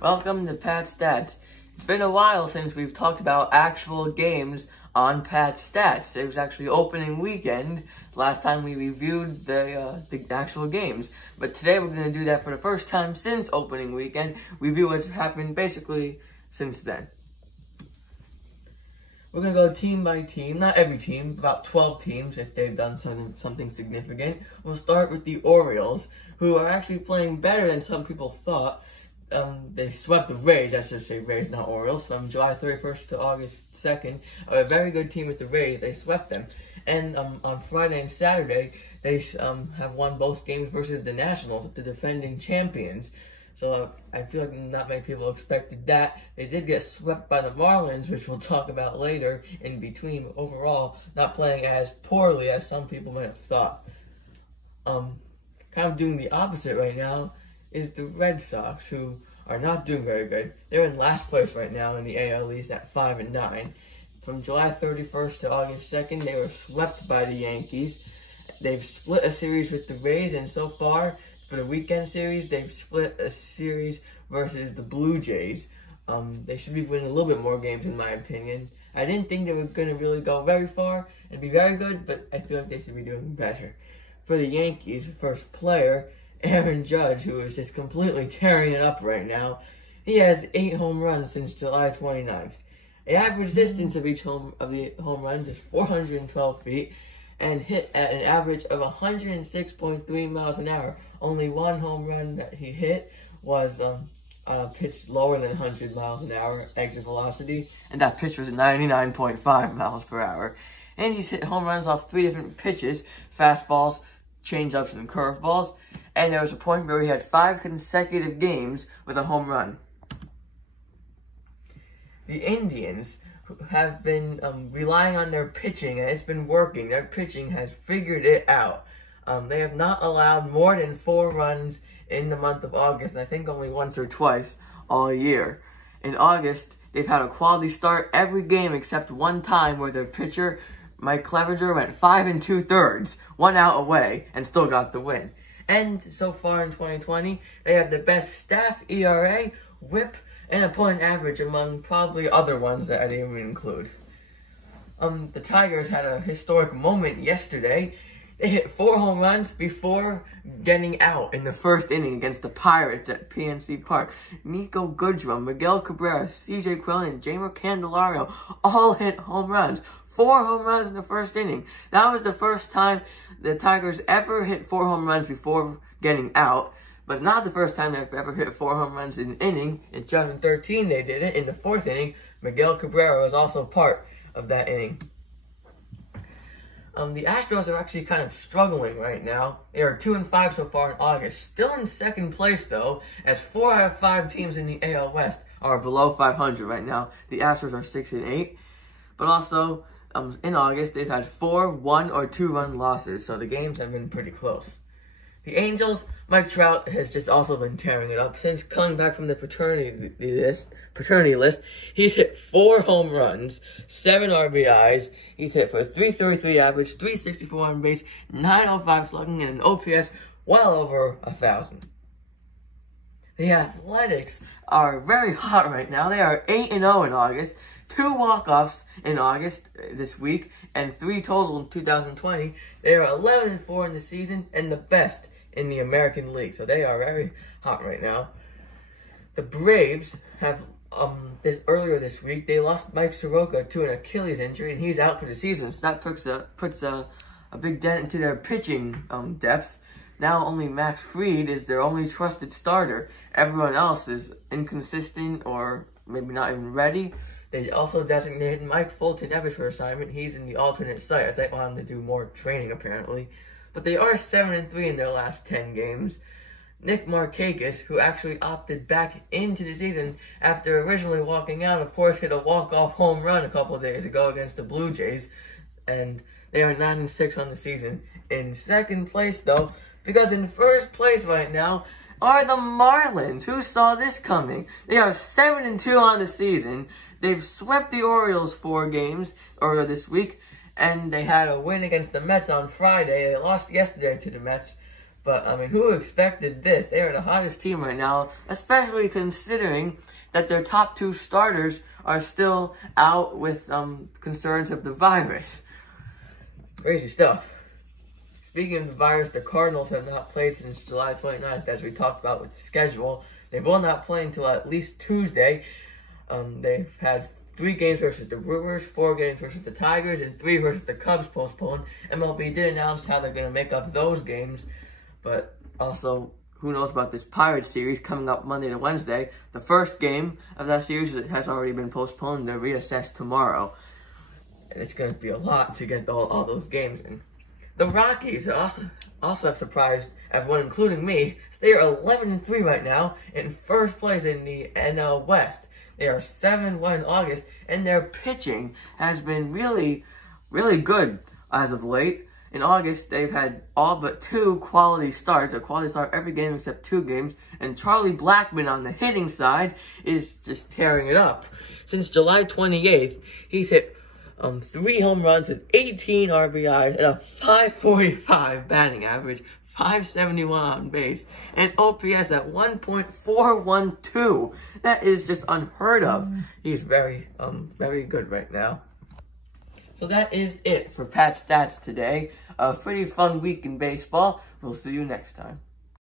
Welcome to Pat Stats. It's been a while since we've talked about actual games on Pat Stats. It was actually opening weekend last time we reviewed the actual games. But today we're going to do that for the first time since opening weekend. Review what's happened basically since then. We're going to go team by team, not every team, about 12 teams if they've done something significant. We'll start with the Orioles, who are actually playing better than some people thought. They swept the Rays, I should say Rays, not Orioles, from July 31st to August 2nd. A very good team with the Rays, they swept them. And on Friday and Saturday, they have won both games versus the Nationals, the defending champions. So I feel like not many people expected that. They did get swept by the Marlins, which we'll talk about later in between, but overall, not playing as poorly as some people might have thought. Kind of doing the opposite right now is the Red Sox, who are not doing very good. They're in last place right now in the AL East at 5-9. From July 31st to August 2nd, they were swept by the Yankees. They've split a series with the Rays, and so far, for the weekend series, they've split a series versus the Blue Jays. They should be winning a little bit more games, in my opinion. I didn't think they were going to really go very far and be very good, but I feel like they should be doing better. For the Yankees, the first player, Aaron Judge, who is just completely tearing it up right now, he has 8 home runs since July 29th. The average distance of each home runs is 412 feet, and hit at an average of 106.3 miles an hour. Only one home run that he hit was on a pitch lower than 100 miles an hour exit velocity, and that pitch was 99.5 miles per hour. And he's hit home runs off 3 different pitches: fastballs, changeups, and curveballs. And there was a point where he had 5 consecutive games with a home run. The Indians have been relying on their pitching, and it's been working. Their pitching has figured it out. They have not allowed more than 4 runs in the month of August, and I think only once or twice all year. In August, they've had a quality start every game except one time where their pitcher, Mike Clevenger, went 5 2/3, 1 out away, and still got the win. And so far in 2020, they have the best staff ERA, WHIP, and a point average among probably other ones that I didn't even include. The Tigers had a historic moment yesterday. They hit 4 home runs before getting out in the first inning against the Pirates at PNC Park. Nico Goodrum, Miguel Cabrera, CJ Quillen, and Jamer Candelario all hit home runs. 4 home runs in the first inning. That was the first time the Tigers ever hit 4 home runs before getting out. But it's not the first time they've ever hit 4 home runs in an inning. In 2013, they did it in the 4th inning. Miguel Cabrera was also part of that inning. The Astros are actually kind of struggling right now. They are 2-5 so far in August. Still in second place, though, as 4 out of 5 teams in the AL West are below 500 right now. The Astros are 6-8. But also, in August, they've had 4 1- or 2-run losses, so the games have been pretty close. The Angels, Mike Trout has just also been tearing it up. Since coming back from the paternity list, he's hit 4 home runs, 7 RBIs. He's hit for a .333 average, .364 on base, .905 slugging, and an OPS well over 1,000. The Athletics are very hot right now. They are 8-0 in August. 2 walk-offs in August this week, and 3 total in 2020. They are 11-4 in the season, and the best in the American League. So they are very hot right now. The Braves have, earlier this week, they lost Mike Soroka to an Achilles injury, and he's out for the season. So that puts a big dent into their pitching depth. Now only Max Fried is their only trusted starter. Everyone else is inconsistent or maybe not even ready. They also designated Mike Fulton-Evans for assignment. He's in the alternate site, as they want him to do more training, apparently. But they are 7-3 in their last 10 games. Nick Markakis, who actually opted back into the season after originally walking out, of course, hit a walk-off home run a couple of days ago against the Blue Jays. And they are 9-6 on the season. In second place, though, because in first place right now are the Marlins. Who saw this coming? They are 7-2 on the season. They've swept the Orioles 4 games earlier this week, and they had a win against the Mets on Friday. They lost yesterday to the Mets, But, I mean, who expected this? They are the hottest team right now, especially considering that their top 2 starters are still out with concerns of the virus. Crazy stuff. Speaking of the virus, the Cardinals have not played since July 29th, as we talked about with the schedule. They will not play until at least Tuesday. They've had 3 games versus the Brewers, 4 games versus the Tigers, and 3 versus the Cubs postponed. MLB did announce how they're going to make up those games, but also, who knows about this Pirates series coming up Monday to Wednesday. The first game of that series has already been postponed. They're reassessed tomorrow. And it's going to be a lot to get all those games in. The Rockies also have surprised everyone, including me. They are 11-3 right now, in first place in the NL West. They are 7-1 in August, and their pitching has been really, really good as of late. In August, they've had all but 2 quality starts, a quality start every game except 2 games, and Charlie Blackmon on the hitting side is just tearing it up. Since July 28th, he's hit 3 home runs with 18 RBIs and a .545 batting average, .571 on base, and OPS at 1.412. That is just unheard of. He's very good right now. So that is it for Pat Stats today. A pretty fun week in baseball. We'll see you next time.